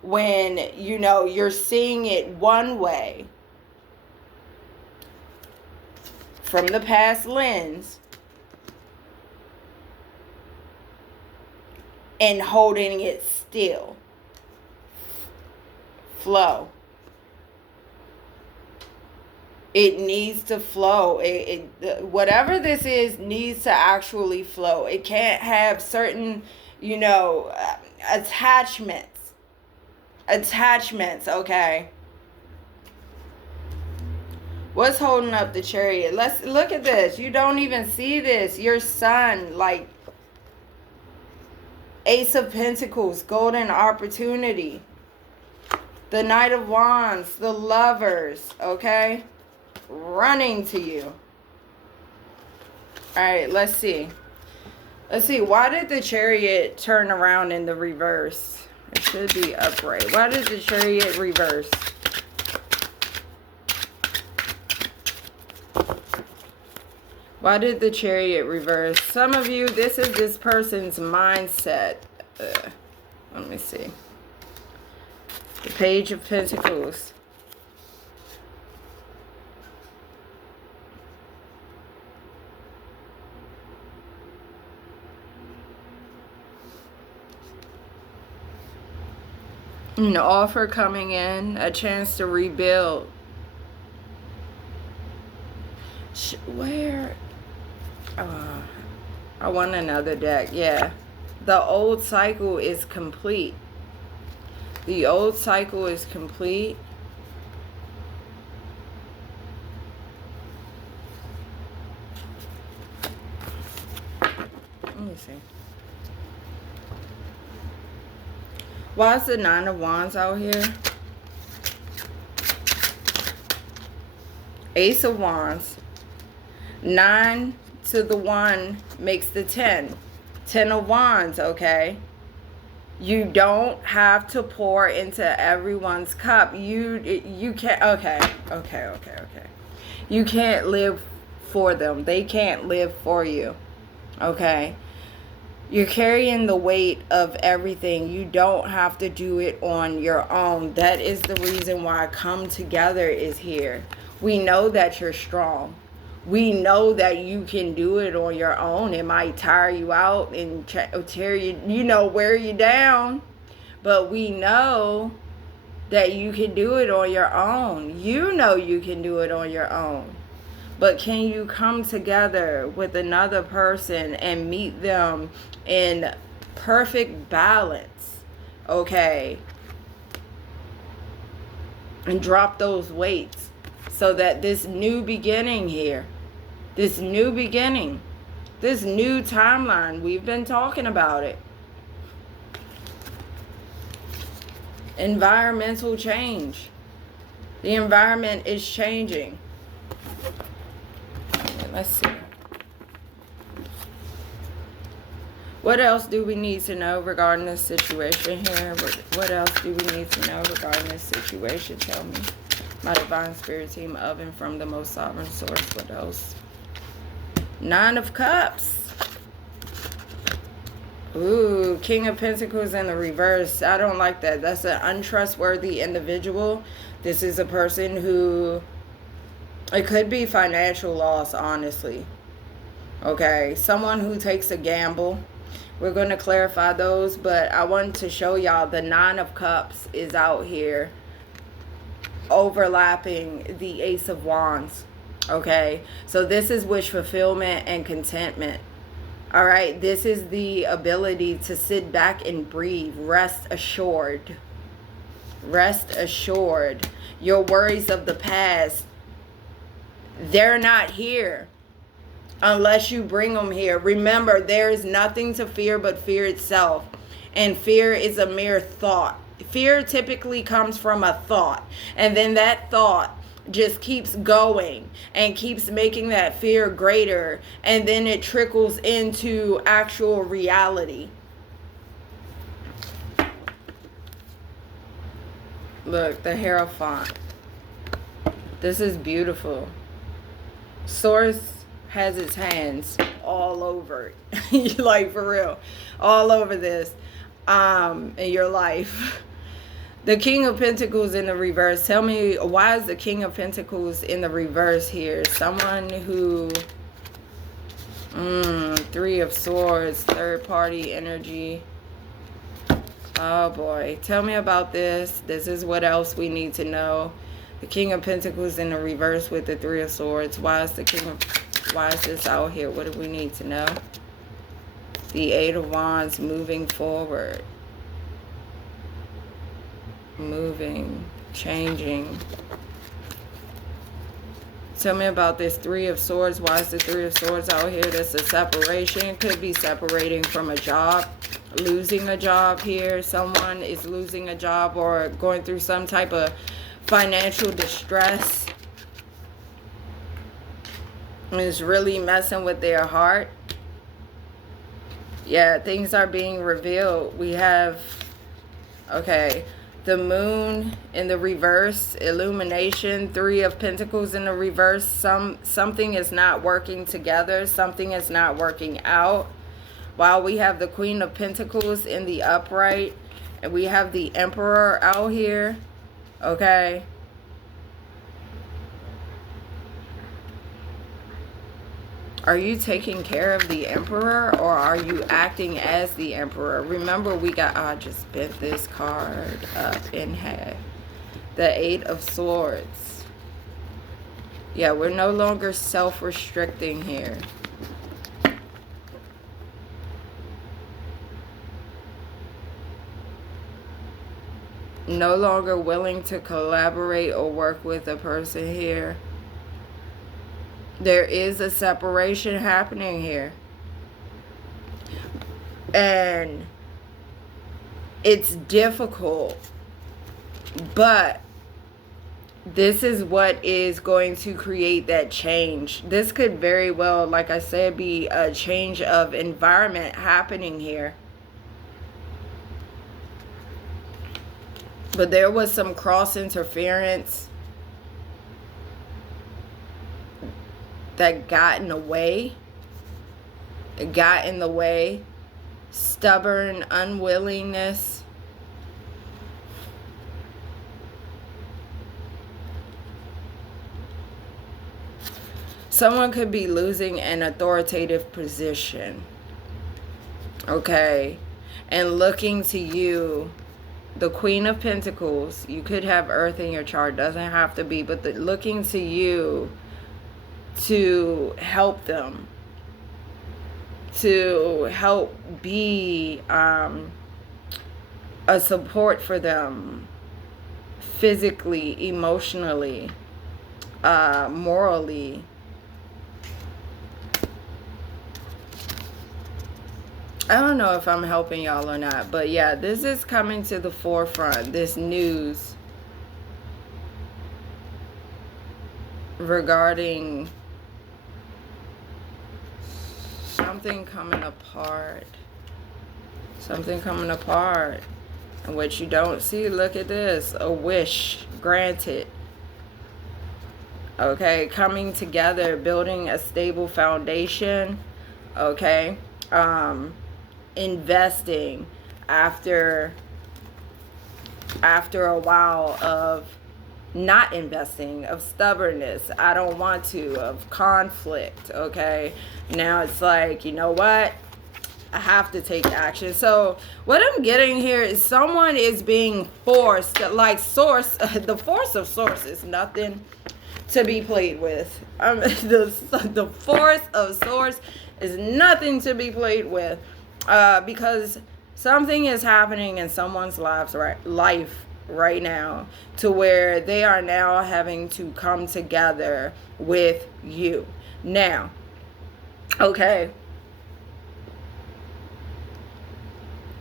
when, you're seeing it one way from the past lens and holding it still. Flow. It needs to flow. Whatever this is needs to actually flow. It can't have certain, attachments. Attachments, okay? What's holding up the Chariot? Let's look at this. You don't even see this. Your son, like Ace of Pentacles, golden opportunity. The Knight of Wands, the Lovers, okay? Running to you. Alright, let's see. Let's see. Why did the Chariot turn around in the reverse? It should be upright. Why did the Chariot reverse? Why did the Chariot reverse? Some of you, this is this person's mindset. Let me see. The Page of Pentacles. An offer coming in, a chance to rebuild. Where? I want another deck. Yeah. The old cycle is complete. The old cycle is complete. Let me see. Why is the Nine of Wands out here? Ace of Wands. 9 to the 1 makes the 10. 10 of Wands, okay? You don't have to pour into everyone's cup. You can't, okay. You can't live for them. They can't live for you, okay? You're carrying the weight of everything. You don't have to do it on your own. That is the reason why Come Together is here. We know that you're strong. We know that you can do it on your own. It might tire you out and tear you, wear you down. But we know that you can do it on your own. You know you can do it on your own. But can you come together with another person and meet them in perfect balance, okay? And drop those weights so that this new beginning here, this new beginning, this new timeline, we've been talking about it. Environmental change. The environment is changing. Let's see. What else do we need to know regarding this situation here? What else do we need to know regarding this situation? Tell me. My Divine Spirit Team of and from the Most Sovereign Source. What else? 9 of Cups. Ooh, King of Pentacles in the reverse. I don't like that. That's an untrustworthy individual. This is a person who... It could be financial loss, honestly. Okay, someone who takes a gamble. We're going to clarify those, but I wanted to show y'all the 9 of Cups is out here overlapping the Ace of Wands. Okay, so this is wish fulfillment and contentment. All right, this is the ability to sit back and breathe. Rest assured. Rest assured. Your worries of the past, they're not here unless you bring them here. Remember, there is nothing to fear but fear itself. And fear is a mere thought. Fear typically comes from a thought. And then that thought just keeps going and keeps making that fear greater. And then it trickles into actual reality. Look, the Hierophant. This is beautiful. Source has its hands all over it. Like, for real. All over this in your life. The King of Pentacles in the reverse. Tell me, why is the King of Pentacles in the reverse here? Someone who... 3 of Swords, third party energy. Oh boy. Tell me about this. This is what else we need to know. The King of Pentacles in the reverse with the 3 of Swords. Why is this out here? What do we need to know? The 8 of Wands, moving forward. Moving, changing. Tell me about this 3 of Swords. Why is the 3 of Swords out here? That's a separation. Could be separating from a job. Losing a job here. Someone is losing a job or going through some type of financial distress. Is really messing with their heart. Yeah, things are being revealed. We have, okay, the Moon in the reverse, illumination, 3 of Pentacles in the reverse. Something is not working together. Something is not working out. While we have the Queen of Pentacles in the upright, and we have the Emperor out here, okay. Are you taking care of the Emperor, or are you acting as the Emperor? Remember, we got, I just bent this card up in half. The 8 of Swords. Yeah, we're no longer self-restricting here. No longer willing to collaborate or work with a person here. There is a separation happening here. And It's difficult, but this is what is going to create that change. This could very well, like I said, be a change of environment happening here. But there was some cross interference that got in the way. It got in the way. Stubborn unwillingness. Someone could be losing an authoritative position, okay, and looking to you, the Queen of Pentacles. You could have Earth in your chart, doesn't have to be, but looking to you to help them, to help be a support for them, physically, emotionally, morally. I don't know if I'm helping y'all or not, but yeah, this is coming to the forefront, this news regarding something coming apart. Something coming apart. And what you don't see, look at this, a wish granted. Okay, coming together, building a stable foundation. Okay, investing after a while of not investing, of stubbornness, I don't want to, of conflict. Okay, now it's like, you know what, I have to take action. So what I'm getting here is someone is being forced, like source, the force of source is nothing to be played with. The force of source is nothing to be played with. Because something is happening in someone's life right now to where they are now having to come together with you. Now, okay,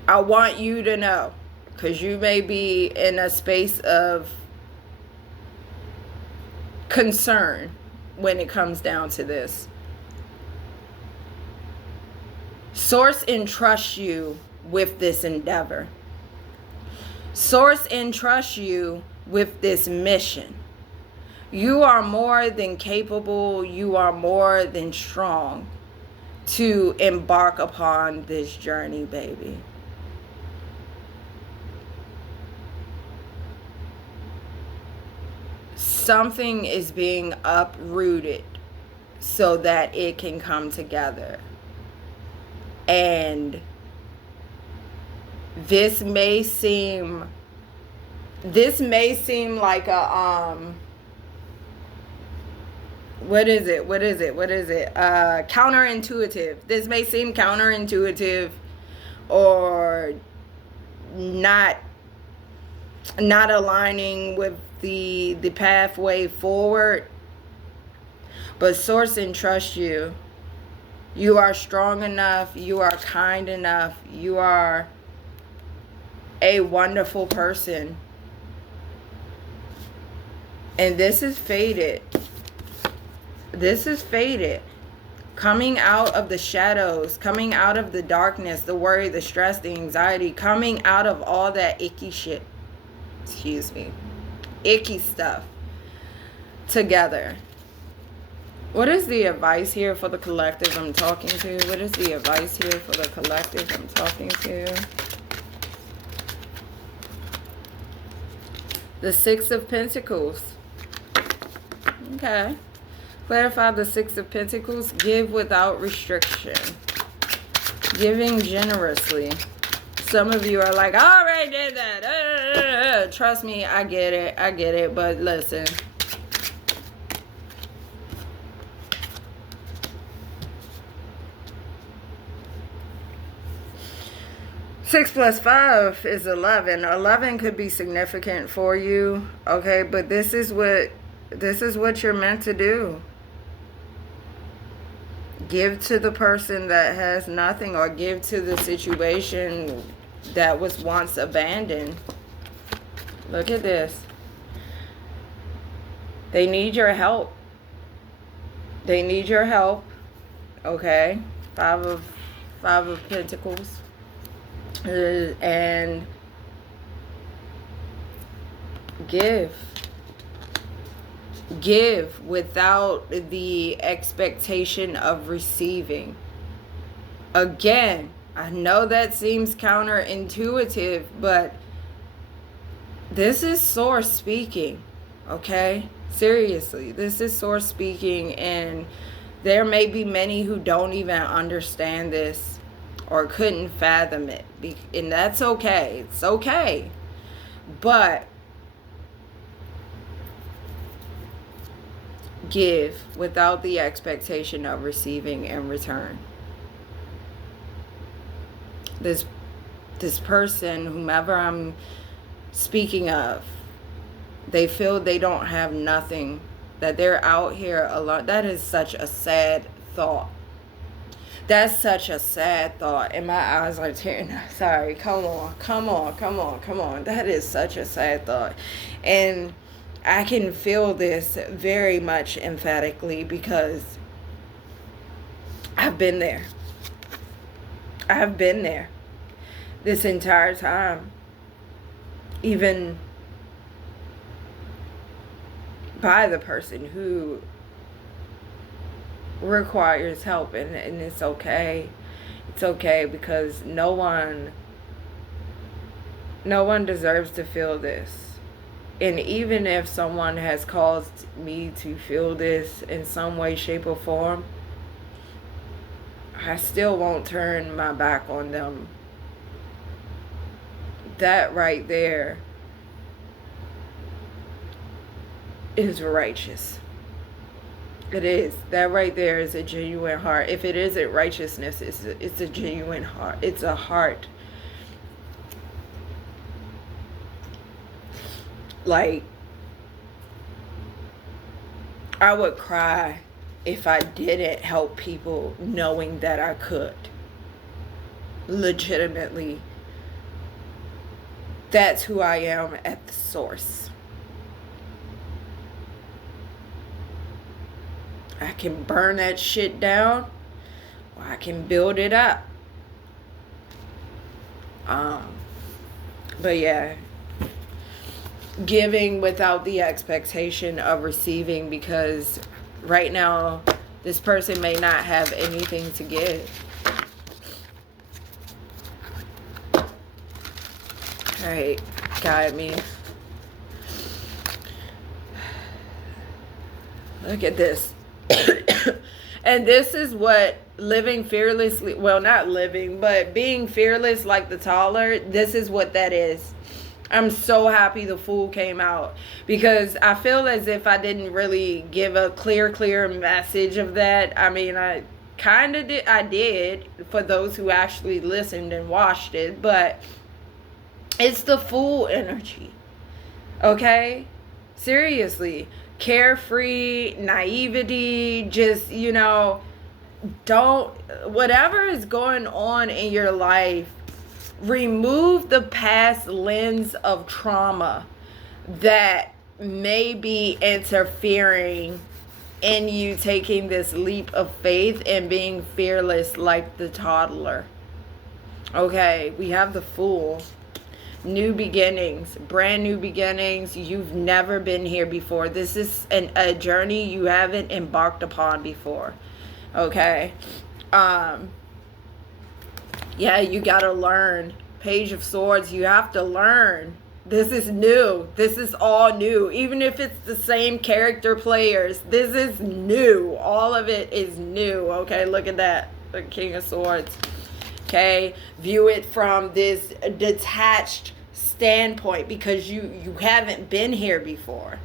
I want you to know, because you may be in a space of concern when it comes down to this. Source entrusts you with this endeavor. Source entrusts you with this mission. You are more than capable. You are more than strong to embark upon this journey, baby. Something is being uprooted so that it can come together. And this may seem like a counterintuitive. This may seem counterintuitive or not aligning with the pathway forward. But source entrusts you. You are strong enough. You are kind enough. You are a wonderful person. And this is fated. This is fated. Coming out of the shadows, coming out of the darkness, the worry, the stress, the anxiety, coming out of all that icky shit. Excuse me. Icky stuff. Together. What is the advice here for the collective I'm talking to? What is the advice here for the collective I'm talking to? The Six of Pentacles. Okay. Clarify the Six of Pentacles. Give without restriction. Giving generously. Some of you are like, I already did that. Trust me, I get it. I get it. But listen. Six plus 5 is 11. 11 could be significant for you. Okay, but this is what you're meant to do. Give to the person that has nothing, or give to the situation that was once abandoned. Look at this. They need your help. They need your help. Okay. Five of Pentacles. And give without the expectation of receiving. Again, I know that seems counterintuitive, but this is source speaking. Okay, seriously, this is source speaking, and there may be many who don't even understand this or couldn't fathom it, and that's okay. It's okay. But give without the expectation of receiving in return. This person, whomever I'm speaking of, they feel they don't have nothing, that they're out here alone. That is such a sad thought. That's such a sad thought. And my eyes are tearing. Sorry, come on. That is such a sad thought. And I can feel this very much emphatically because I've been there. I've been there this entire time. Even by the person who requires help, and it's okay. It's okay, because no one deserves to feel this. And even if someone has caused me to feel this in some way, shape, or form, I still won't turn my back on them. That right there is righteous. It is. That right there is a genuine heart. If it isn't righteousness, it's a genuine heart. It's a heart. Like, I would cry if I didn't help people knowing that I could. Legitimately. That's who I am at the source. I can burn that shit down, or I can build it up. But yeah, giving without the expectation of receiving, because right now this person may not have anything to give. All right, guide me. Look at this. And this is what living fearlessly, well, not living, but being fearless like the toddler, this is what that is. I'm so happy the Fool came out, because I feel as if I didn't really give a clear message of that. I mean, I kind of did. I did for those who actually listened and watched it, but it's the Fool energy. Okay? Seriously. Carefree, naivety, just, whatever is going on in your life, remove the past lens of trauma that may be interfering in you taking this leap of faith and being fearless like the toddler. Okay, we have the Fool. New beginnings, brand new beginnings. You've never been here before. This is a journey you haven't embarked upon before. Okay. Yeah, you gotta learn. Page of Swords, you have to learn. This is new. This is all new. Even if it's the same character players, this is new. All of it is new. Okay, look at that. The King of Swords. Okay, view it from this detached standpoint, because you haven't been here before.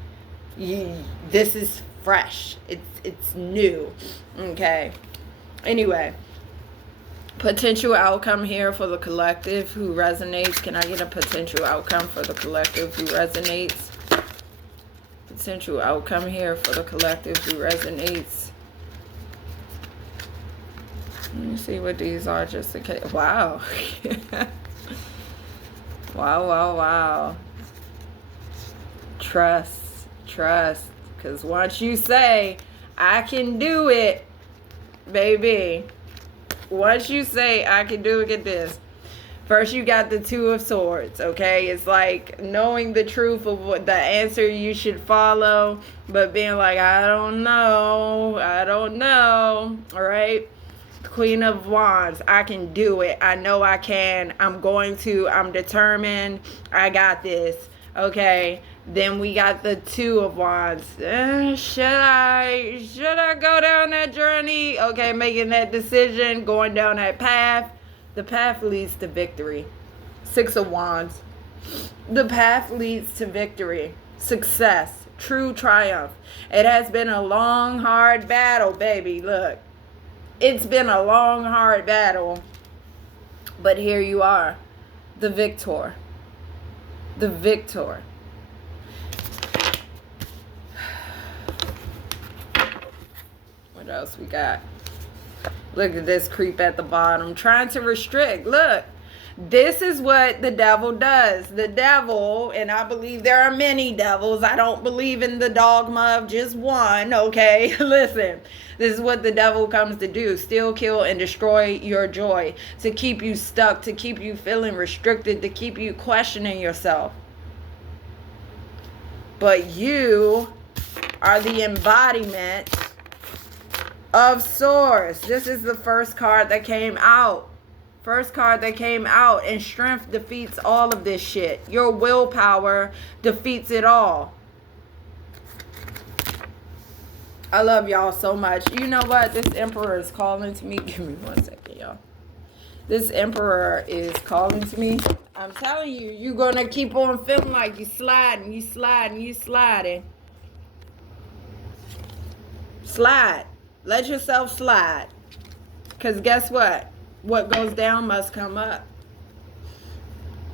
This is fresh. It's new. Okay. Anyway, potential outcome here for the collective who resonates. Can I get a potential outcome for the collective who resonates? Potential outcome here for the collective who resonates. Let me see what these are, just in case. Wow. Wow, wow, wow. Trust, trust. Because once you say, I can do it, baby. Once you say, I can do it, get this. First, you got the Two of Swords, okay? It's like knowing the truth of what the answer you should follow, but being like, I don't know, all right? Queen of Wands, I can do it. I know I can. I'm going to. I'm determined. I got this, okay? Then we got the Two of Wands. Should I go down that journey? Okay, making that decision, going down that path. The path leads to victory. Six of Wands. The path leads to victory, success, true triumph. It has been a long, hard battle, baby. Look, it's been a long, hard battle. But here you are, the victor. The victor. What else we got? Look at this creep at the bottom, trying to restrict. Look, this is what the devil does. The devil, and I believe there are many devils. I don't believe in the dogma of just one, okay? Listen, this is what the devil comes to do. Steal, kill, and destroy your joy. To keep you stuck, to keep you feeling restricted, to keep you questioning yourself. But you are the embodiment of Swords. This is the first card that came out. First card that came out. And strength defeats all of this shit. Your willpower defeats it all. I love y'all so much. You know what? This Emperor is calling to me. Give me 1 second, y'all. This Emperor is calling to me. I'm telling you, you're going to keep on feeling like you sliding, you sliding, you sliding. Slide. Let yourself slide. Because guess what? What goes down must come up.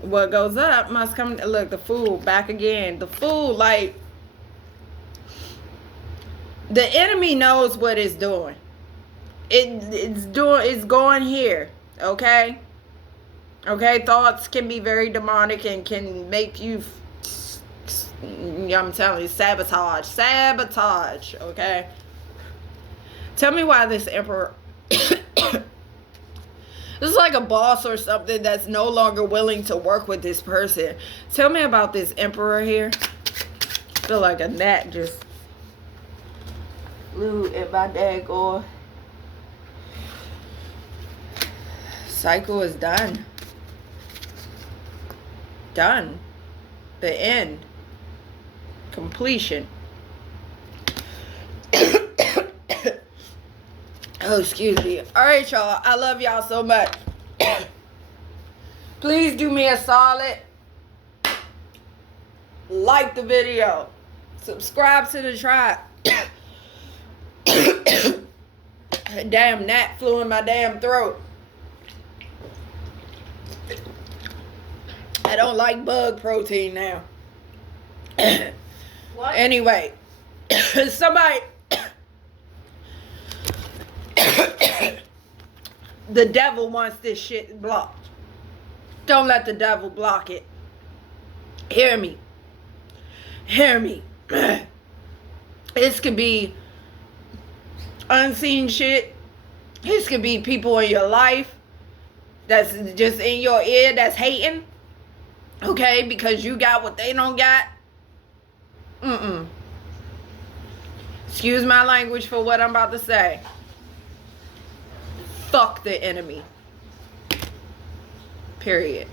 What goes up must come. Look, the Fool back again. The Fool, like, the enemy knows what it's doing. It's going here. Okay? Okay? Thoughts can be very demonic and can make you, I'm telling you, sabotage. Sabotage. Okay? Tell me why this Emperor, this is like a boss or something that's no longer willing to work with this person. Tell me about this Emperor here. I feel like a gnat just flew in my daggone. Cycle is done. Done. The end. Completion. Oh, excuse me. All right, y'all. I love y'all so much. Please do me a solid. Like the video. Subscribe to the tribe. Damn gnat flew in my damn throat. I don't like bug protein now. What? Anyway. Somebody... The devil wants this shit blocked. Don't let the devil block it. Hear me. Hear me. This could be unseen shit. This could be people in your life that's just in your ear that's hating. Okay? Because you got what they don't got. Excuse my language for what I'm about to say. Fuck the enemy. Period.